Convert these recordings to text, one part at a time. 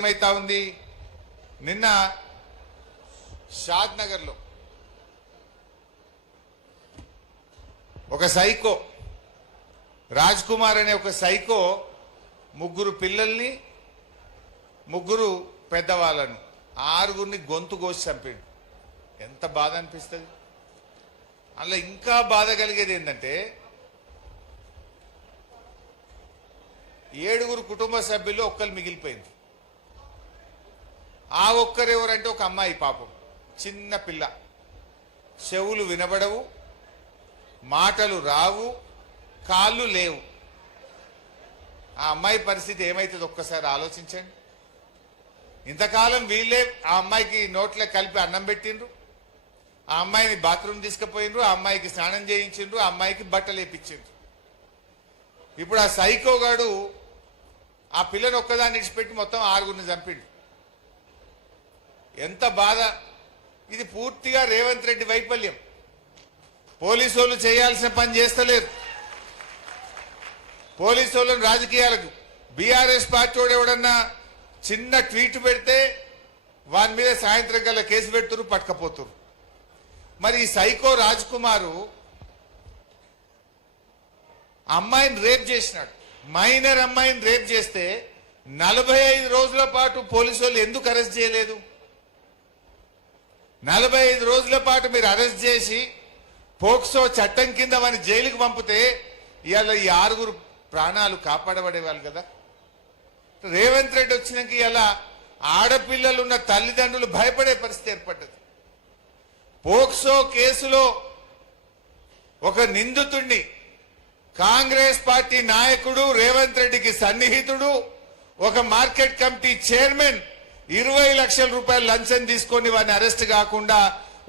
ఏమైతా ఉంది నిన్న షాద్ నగర్ లో ఒక సైకో రాజ్ కుమార్ అనే ఒక సైకో ముగ్గురు పిల్లల్ని ముగ్గురు పెద్దవాళ్ళను ఆరుగురిని గొంతు కోసి చంపాడు. ఎంత బాధ అనిపిస్తుంది. అలా ఇంకా బాధ కలిగేది ఏంటంటే 7 కుటుంబ సభ్యులు ఒక్కరు మిగిలిపోయింది. ఆ ఒక్కరు ఎవరంటే ఒక అమ్మాయి, పాపం చిన్న పిల్ల, చెవులు వినబడవు, మాటలు రావు, కాళ్ళు లేవు. ఆ అమ్మాయి పరిస్థితి ఏమైతుంది ఒక్కసారి ఆలోచించండి. ఇంతకాలం వీళ్ళే ఆ అమ్మాయికి నోట్లే కలిపి అన్నం పెట్టిండ్రు, ఆ అమ్మాయిని బాత్రూమ్ తీసుకుపోయిండ్రు, ఆ అమ్మాయికి స్నానం చేయించిండ్రు, ఆ అమ్మాయికి బట్టలు వేపించిండ్రు. ఇప్పుడు ఆ సైకోగాడు ఆ పిల్లని ఒక్కదాన్ని ఇడిచిపెట్టి మొత్తం 6గురిని చంపిండు. ఎంత బాధ. ఇది పూర్తిగా రేవంత్ రెడ్డి వైఫల్యం. పోలీసు వాళ్ళు చేయాల్సిన పని చేస్తలేరు. పోలీసు వాళ్ళని రాజకీయాలకు బీఆర్ఎస్ పార్టీ వాడు ఎవడన్నా చిన్న ట్వీట్ పెడితే వాని మీద సాయంత్రం కల్లా కేసు పెడుతురు, పట్టుకపోతురు. మరి ఈ సైకో రాజ్ కుమారు అమ్మాయిని రేప్ చేసినాడు. మైనర్ అమ్మాయిని రేప్ చేస్తే 45 రోజుల పాటు పోలీసు వాళ్ళు ఎందుకు అరెస్ట్ చేయలేదు? 45 రోజుల పాటు మీరు అరెస్ట్ చేసి పోక్సో చట్టం కింద వాని జైలుకు పంపితే ఇవాళ ఈ 6గురు ప్రాణాలు కాపాడబడేవాళ్ళు కదా. రేవంత్ రెడ్డి వచ్చినాక ఇలా ఆడపిల్లలు ఉన్న తల్లిదండ్రులు భయపడే పరిస్థితి ఏర్పడ్డది. పోక్సో కేసులో ఒక నిందితుడిని కాంగ్రెస్ పార్టీ నాయకుడు, రేవంత్ రెడ్డికి సన్నిహితుడు, ఒక మార్కెట్ కమిటీ చైర్మన్ 20 లక్షల రూపాయలు లంచం తీసుకొని వారిని అరెస్ట్ కాకుండా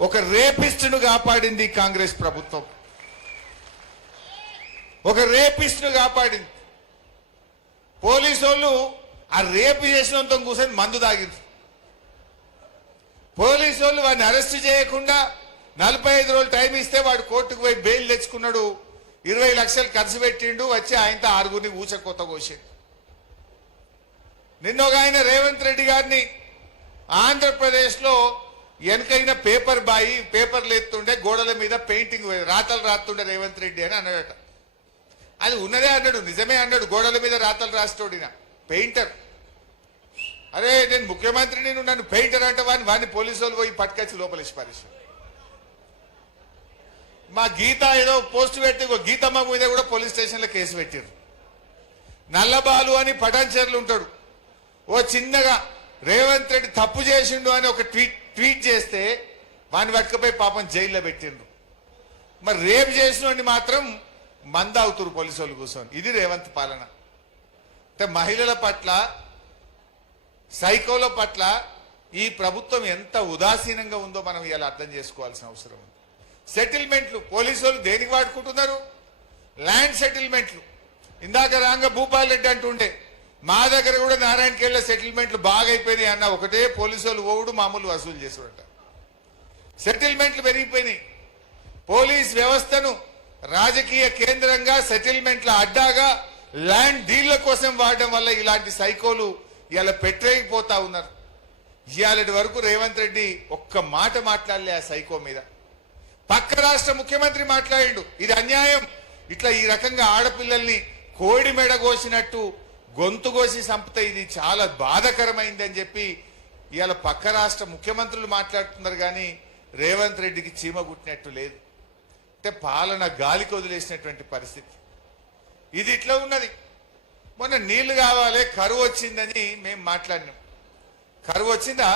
ఒక రేపిస్టును కాపాడింది కాంగ్రెస్ ప్రభుత్వం. ఒక రేపిస్టును కాపాడింది. పోలీసు వాళ్ళు ఆ రేపు చేసినంత కూర్చొని మందు తాగింది. పోలీసు వాళ్ళు వాడిని అరెస్ట్ చేయకుండా 45 రోజులు టైం ఇస్తే వాడు కోర్టుకు పోయి బెయిల్ తెచ్చుకున్నాడు. 20 లక్షలు ఖర్చు పెట్టిండు. వచ్చి ఆయనతో 6గురిని ఊచకొత్త కోసాడు. నిన్న ఒక ఆయన రేవంత్ రెడ్డి గారిని ఆంధ్రప్రదేశ్ లో వెనకైన పేపర్ బాయి పేపర్లు ఎత్తుండే, గోడల మీద పెయింటింగ్ రాతలు రాస్తుండే రేవంత్ రెడ్డి అని అన్నాడట. అది ఉన్నదే అన్నాడు, నిజమే అన్నాడు. గోడల మీద రాతలు రాస్తోడిన పెయింటర్. అరే నేను ముఖ్యమంత్రిని, నన్ను పెయింటర్ అంటే వాడిని పోలీసు వాళ్ళు పోయి పట్టుకొచ్చి లోపలేసి పరిశ్రమ. మా గీత ఏదో పోస్ట్ పెట్టి గీతమ్మ మీద కూడా పోలీస్ స్టేషన్లో కేసు పెట్టారు. నల్లబాలు అని పటాన్చెర్లు ఉంటాడు. ఓ చిన్నగా రేవంత్ రెడ్డి తప్పు చేసిండు అని ఒక ట్వీట్ చేస్తే వాడిని పట్టుకపోయి పాపం జైల్లో పెట్టిండ్రు. మరి రేపు చేసిన మాత్రం మంద అవుతురు పోలీసు వాళ్ళు కూర్చొని. ఇది రేవంత్ పాలన. అంటే మహిళల పట్ల, సైకోల పట్ల ఈ ప్రభుత్వం ఎంత ఉదాసీనంగా ఉందో మనం ఇలా అర్థం చేసుకోవాల్సిన అవసరం ఉంది. సెటిల్మెంట్లు పోలీసు వాళ్ళు దేనికి వాడుకుంటున్నారు? ల్యాండ్ సెటిల్మెంట్లు. ఇందాక రాంగ భూపాల్ రెడ్డి అంటుండే మా దగ్గర కూడా నారాయణఖేడ్ల సెటిల్మెంట్లు బాగా అయిపోయినాయి అన్న. ఒకటే పోలీసు వాళ్ళు ఓవుడు మామూలు వసూలు చేసాడట. సెటిల్మెంట్లు పెరిగిపోయినాయి. పోలీస్ వ్యవస్థను రాజకీయ కేంద్రంగా, సెటిల్మెంట్ల అడ్డాగా, ల్యాండ్ డీళ్ల కోసం వాడడం వల్ల ఇలాంటి సైకోలు ఇలా పెట్టేయకపోతా ఉన్నారు. ఇవాళటి వరకు రేవంత్ రెడ్డి ఒక్క మాట మాట్లాడలే ఆ సైకో మీద. పక్క రాష్ట్ర ముఖ్యమంత్రి మాట్లాడిండు, ఇది అన్యాయం, ఇట్లా ఈ రకంగా ఆడపిల్లల్ని కోడి మెడ కోసినట్టు గొంతు కోసి చంపితే ఇది చాలా బాధకరమైంది అని చెప్పి ఇవాళ పక్క రాష్ట్ర ముఖ్యమంత్రులు మాట్లాడుతున్నారు. కానీ రేవంత్ రెడ్డికి చీమ గుట్టినట్టు లేదు. అంటే పాలన గాలికి వదిలేసినటువంటి పరిస్థితి. ఇది ఇట్లా ఉన్నది. మొన్న నీళ్లు కావాలి, కరువు వచ్చిందని మేము మాట్లాడినాం. కరువు వచ్చిందా?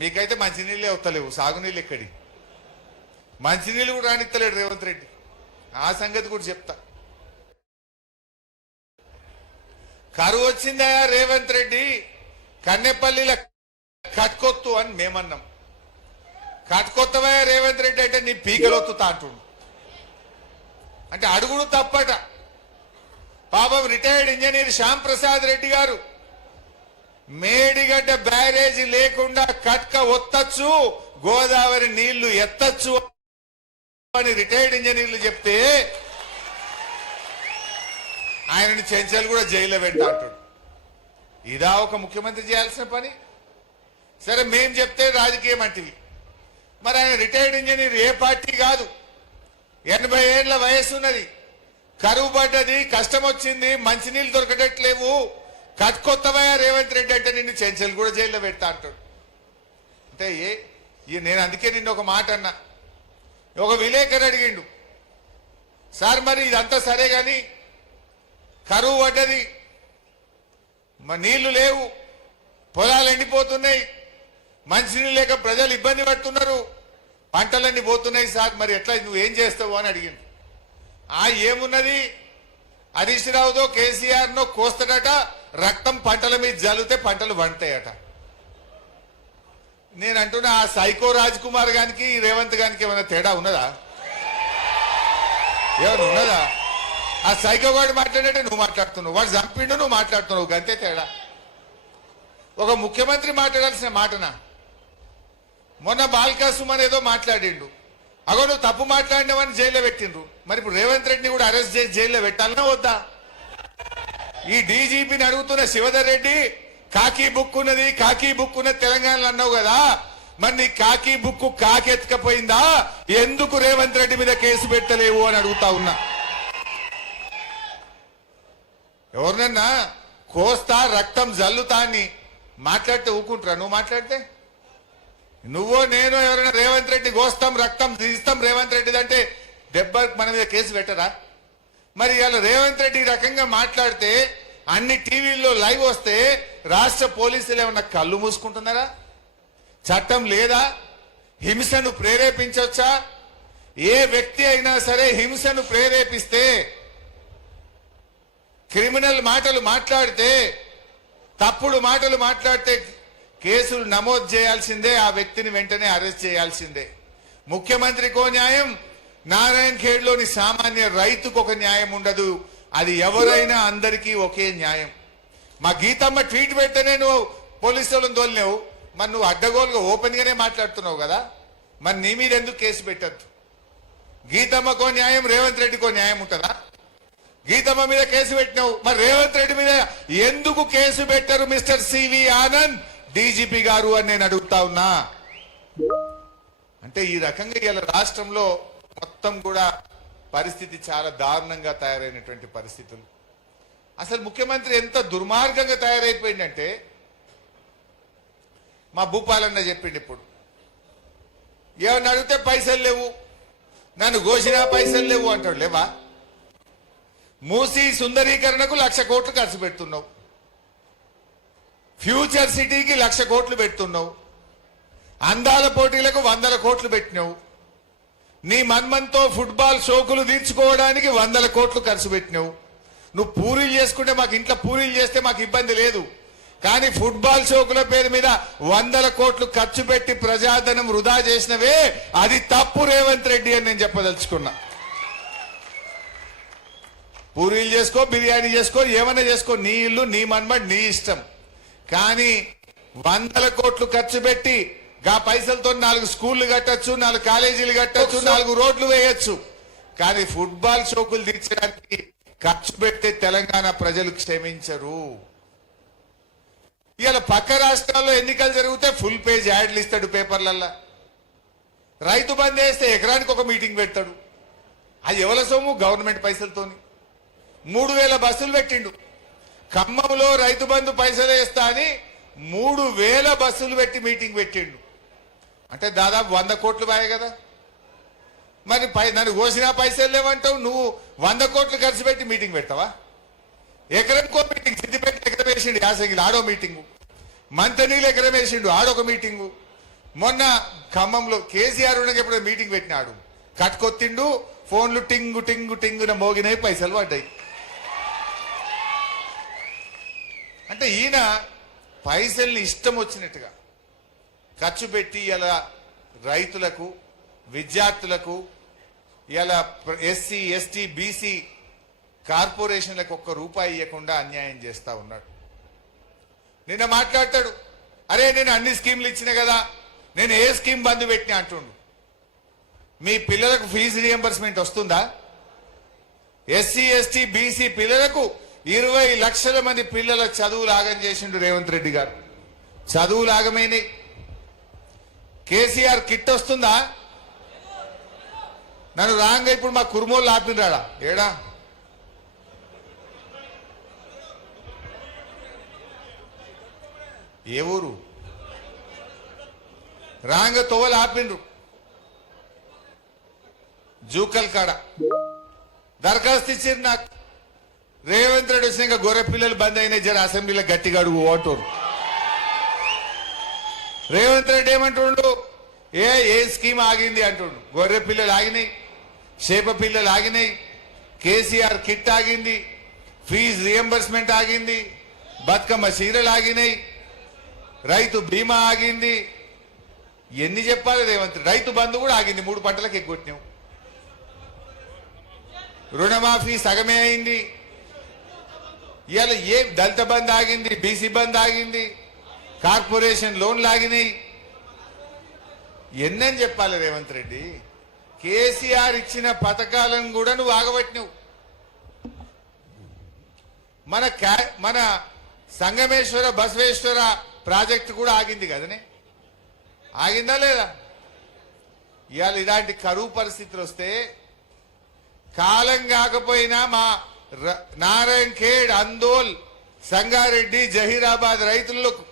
మీకైతే మంచినీళ్ళే వస్తలేవు, సాగునీళ్ళు ఎక్కడి. మంచినీళ్ళు కూడా రానిస్తలేడు రేవంత్ రెడ్డి. ఆ సంగతి కూడా చెప్తా. కరువు వచ్చిందా రేవంత్ రెడ్డి? కన్నెపల్లిలో కట్కొత్తు అని మేమన్నాం. కట్కొత్తవా రేవంత్ రెడ్డి అంటే నీ పీకలొత్తుతా అంటుండు. అంటే అడుగుడు తప్పట. పాపం రిటైర్డ్ ఇంజనీర్ శ్యామ్ ప్రసాద్ రెడ్డి గారు మేడిగడ్డ బ్యారేజీ లేకుండా కట్క ఒత్తచ్చు, గోదావరి నీళ్లు ఎత్తచ్చు అని రిటైర్డ్ ఇంజనీర్లు చెప్తే ఆయనని చెంచాలు కూడా జైల్లో పెట్టా అంటాడు. ఇదా ఒక ముఖ్యమంత్రి చేయాల్సిన పని? సరే మేం చెప్తే రాజకీయం అంటివి. మరి ఆయన రిటైర్డ్ ఇంజనీర్, ఏ పార్టీ కాదు, 80 ఏళ్ల వయస్సు ఉన్నది, కరువు పడ్డది, కష్టం వచ్చింది, మంచినీళ్ళు దొరకటట్లేవు, కట్టుకొత్తవయ్యా రేవంత్ రెడ్డి అంటే నిన్ను చెంచలు కూడా జైల్లో పెడతా అంటాడు. అంటే నేను అందుకే నిన్ను ఒక మాట అన్నా. ఒక విలేకరు అడిగిండు, సార్ మరి ఇదంతా సరే గాని కరువు పడ్డది, నీళ్లు లేవు, పొలాలు ఎండిపోతున్నాయి, మంచినీళ్ళు లేక ప్రజలు ఇబ్బంది పడుతున్నారు, పంటలన్నీ పోతున్నాయి సార్, మరి ఎట్లా నువ్వేం చేస్తావు అని అడిగిండు. ఏమున్నది, హరీష్ రావుతో కేసీఆర్నో కోస్తాడట, రక్తం పంటల మీద జల్లితే పంటలు పండుతాయట. నేను అంటున్నా, ఆ సైకో రాజ్ కుమార్ గానికి రేవంత్ గానికి ఏమైనా తేడా ఉన్నదా? ఏమైనా ఉన్నదా? ఆ సైకో వాడు మాట్లాడే నువ్వు మాట్లాడుతున్నావు, వాడు చంపిండు నువ్వు మాట్లాడుతున్నావు, గంతే తేడా. ఒక ముఖ్యమంత్రి మాట్లాడాల్సిన మాటనా? మొన్న బాల్కా సుమన్ ఏదో మాట్లాడిండు, అగో నువ్వు తప్పు మాట్లాడినావని జైల్లో పెట్టిండ్రు. మరి ఇప్పుడు రేవంత్ రెడ్డిని కూడా అరెస్ట్ చేసి జైల్లో పెట్టాలన్నా వద్దా? ఈ డీజీపీని అడుగుతున్న శివధర్ రెడ్డి, కాకి బుక్ ఉన్నది, కాకి బుక్ ఉన్నది తెలంగాణలో అన్నావు కదా, మరి నీ కాకి బుక్ కాకెత్తుకపోయిందా? ఎందుకు రేవంత్ రెడ్డి మీద కేసు పెట్టలేవు అని అడుగుతా ఉన్నా. ఎవరినన్నా కోస్తా రక్తం జల్లుతా అని మాట్లాడితే ఊకుంటారా? నువ్వు మాట్లాడితే నువ్వో నేను ఎవరైనా రేవంత్ రెడ్డి కోస్తాం రక్తం తీస్తాం రేవంత్ రెడ్డి అంటే దెబ్బ మన మీద కేసు పెట్టరా? మరి ఇవాళ రేవంత్ రెడ్డి ఈ రకంగా మాట్లాడితే అన్ని టీవీల్లో లైవ్ వస్తే రాష్ట్ర పోలీసులు ఏమన్నా కళ్ళు మూసుకుంటున్నారా? చట్టం లేదా? హింసను ప్రేరేపించవచ్చా? ఏ వ్యక్తి అయినా సరే హింసను ప్రేరేపిస్తే, క్రిమినల్ మాటలు మాట్లాడితే, తప్పుడు మాటలు మాట్లాడితే కేసులు నమోదు చేయాల్సిందే, ఆ వ్యక్తిని వెంటనే అరెస్ట్ చేయాల్సిందే. ముఖ్యమంత్రికో న్యాయం, నారాయణ ఖేడ్లోని సామాన్య రైతుకు ఒక న్యాయం ఉండదు. అది ఎవరైనా అందరికీ ఒకే న్యాయం. మా గీతమ్మ ట్వీట్ పెడితేనే నువ్వు పోలీసు వాళ్ళని తోలినావు, మరి నువ్వు అడ్డగోలుగా ఓపెన్ గానే మాట్లాడుతున్నావు కదా, మరి నీ మీద ఎందుకు కేసు పెట్టద్దు? గీతమ్మకో న్యాయం, రేవంత్ రెడ్డికో న్యాయం ఉంటుందా? గీతమ్మ మీద కేసు పెట్టినావు, మరి రేవంత్ రెడ్డి మీద ఎందుకు కేసు పెట్టరు మిస్టర్ సివి ఆనంద్ డీజీపీ గారు అని నేను అడుగుతా ఉన్నా. అంటే ఈ రకంగా ఇలా రాష్ట్రంలో మొత్తం కూడా పరిస్థితి చాలా దారుణంగా తయారైనటువంటి పరిస్థితులు. అసలు ముఖ్యమంత్రి ఎంత దుర్మార్గంగా తయారైపోయిందంటే, మా భూపాలన్న చెప్పిండు, ఇప్పుడు ఏమన్నా అడిగితే పైసలు లేవు, నన్ను ఘోషినా పైసలు లేవు అంటాడు. లేవా? మూసీ సుందరీకరణకు 1,00,000 కోట్లు ఖర్చు పెడుతున్నావు, ఫ్యూచర్ సిటీకి 1,00,000 కోట్లు పెడుతున్నావు, అందాల పోటీలకు 100 కోట్లు పెట్టినావు, నీ మన్మంతో ఫుట్బాల్ షోకులు తీర్చుకోవడానికి 100 కోట్లు ఖర్చు పెట్టినావు. నువ్వు పూరీలు చేసుకుంటే మాకు ఇంట్లో పూరీలు చేస్తే మాకు ఇబ్బంది లేదు, కానీ ఫుట్బాల్ షోకుల పేరు మీద 100 కోట్లు ఖర్చు పెట్టి ప్రజాధనం వృధా చేసినవే, అది తప్పు రేవంత్ రెడ్డి అని నేను చెప్పదలుచుకున్నా. పూరీలు చేసుకో, బిర్యానీ చేసుకో, ఏమన్నా చేసుకో, నీ ఇల్లు నీ మన్మడ్ నీ ఇష్టం. కానీ 100 కోట్లు ఖర్చు పెట్టి గా పైసలతో 4 స్కూళ్లు కట్టచ్చు, 4 కాలేజీలు కట్టచ్చు, 4 రోడ్లు వేయచ్చు. కానీ ఫుట్బాల్ షోకులు తీర్చడానికి ఖర్చు పెడితే తెలంగాణ ప్రజలు క్షమించరు. ఇవాళ పక్క రాష్ట్రాల్లో ఎన్నికలు జరిగితే ఫుల్ పేజ్ యాడ్లు ఇస్తాడు పేపర్లల్లా. రైతు బంద్ వేస్తే ఎకరానికి ఒక మీటింగ్ పెడతాడు. అది ఎవరి సొమ్ము? గవర్నమెంట్ పైసలతోని. 3,000 బస్సులు పెట్టిండు. ఖమ్మంలో రైతు బంధు పైసలు వేస్తా అని 3,000 బస్సులు పెట్టి మీటింగ్ పెట్టిండు. అంటే దాదాపు 100 కోట్లు బాయే కదా. మరి నన్ను కోసినా పైసలు లేవంటావు, నువ్వు 100 కోట్లు ఖర్చు పెట్టి మీటింగ్ పెడతావా? ఎకరంకో మీటింగ్. సిద్దిపేట ఎకరం వేసిండు, యాసంగిలు ఆడో మీటింగు, మంతనీళ్ళు ఎకరం వేసిండు, ఆడొక మీటింగు. మొన్న ఖమ్మంలో కేసీఆర్ ఉండగా ఎప్పుడో మీటింగ్ పెట్టినాడు, కట్టుకొత్తిండు, ఫోన్లు టింగు టింగు టింగున మోగినాయి, పైసలు పడ్డాయి. అంటే ఈయన పైసల్ని ఇష్టం వచ్చినట్టుగా ఖర్చు పెట్టి ఇలా రైతులకు, విద్యార్థులకు, ఇలా ఎస్సీ ఎస్టీ బీసీ కార్పొరేషన్లకు ₹1 ఇవ్వకుండా అన్యాయం చేస్తా ఉన్నాడు. నిన్న మాట్లాడతాడు, అరే నేను అన్ని స్కీమ్లు ఇచ్చిన కదా, నేను ఏ స్కీమ్ బంద్ పెట్టినా అంటుండు. మీ పిల్లలకు ఫీజు రియంబర్స్మెంట్ వస్తుందా? ఎస్సీ ఎస్టీ బీసీ పిల్లలకు 20 లక్షల మంది పిల్లల చదువులు ఆగం చేసిండు రేవంత్ రెడ్డి గారు. చదువులు ఆగమైనాయి. కేసీఆర్ కిట్ వస్తుందా? నన్ను రాంగా ఇప్పుడు మా కుర్మోళ్ళు ఆపినరాడా? ఏడా ఏ ఊరు రాంగ తోవలు ఆపిండ్రు. జూకల్ కాడ దరఖాస్తు ఇచ్చారు నాకు. రేవంత్ రెడ్డి వచ్చినాక గొర్రె పిల్లలు బంద్ అయినాయి, జర అసెంబ్లీలో గట్టిగా అడుగు ఓటోరు. రేవంత్ రెడ్డి ఏమంటుండు? ఏ స్కీమ్ ఆగింది అంటుండు. గొర్రె పిల్లలు ఆగినాయి, చేప పిల్లలు ఆగినాయి, కేసీఆర్ కిట్ ఆగింది, ఫీజు రియంబర్స్మెంట్ ఆగింది, బతుకమ్మ చీరలు ఆగినాయి, రైతు బీమా ఆగింది. ఎన్ని చెప్పాలి రేవంత్? రైతు బంధు కూడా ఆగింది, 3 పంటలకు ఎగ్గొట్టినావు. రుణమాఫీ సగమే అయింది. ఇవాళ ఏ దళిత బంద్ ఆగింది, బీసీ బంద్ ఆగింది, కార్పొరేషన్ లోన్లు ఆగినాయి. ఎన్నని చెప్పాలి రేవంత్ రెడ్డి? కేసీఆర్ ఇచ్చిన పథకాలను కూడా నువ్వు ఆగబట్టినవు. మన సంగమేశ్వర బసవేశ్వర ప్రాజెక్టు కూడా ఆగింది కదనే, ఆగిందా లేదా? ఇవాళ ఇలాంటి కరువు పరిస్థితులు వస్తే కాలం కాకపోయినా మా నారాయణ్ ఖేడ్, అందోల్, సంగారెడ్డి, జహీరాబాద్ రైతులకు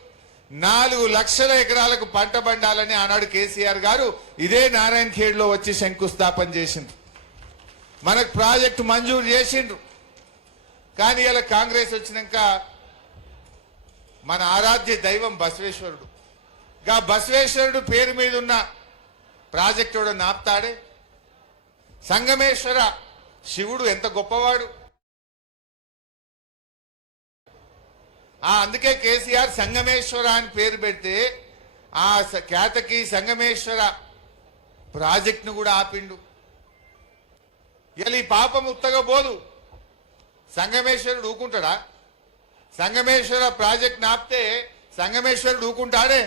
4 లక్షల ఎకరాలకు పంట పండాలని ఆనాడు కేసీఆర్ గారు ఇదే నారాయణ్ ఖేడ్ లో వచ్చి శంకుస్థాపన చేసిండ్రు. మనకు ప్రాజెక్టు మంజూరు చేసిండ్రు. కానీ ఇలా కాంగ్రెస్ వచ్చినాక మన ఆరాధ్య దైవం బసవేశ్వరుడు, బసవేశ్వరుడు పేరు మీద ఉన్న ప్రాజెక్టు నాపుతాడే. సంగమేశ్వర శివుడు ఎంత గొప్పవాడు. అందుకే కేసీఆర్ సంగమేశ్వర అని పేరు పెడితే ఆ ఖ్యాతకి సంగమేశ్వర ప్రాజెక్టును కూడా ఆపిండు. ఇలా ఈ పాపం ఉత్తగా పోదు. సంగమేశ్వరుడు ఊకుంటాడా? సంగమేశ్వర ప్రాజెక్ట్ ఆపితే సంగమేశ్వరుడు ఊకుంటాడే?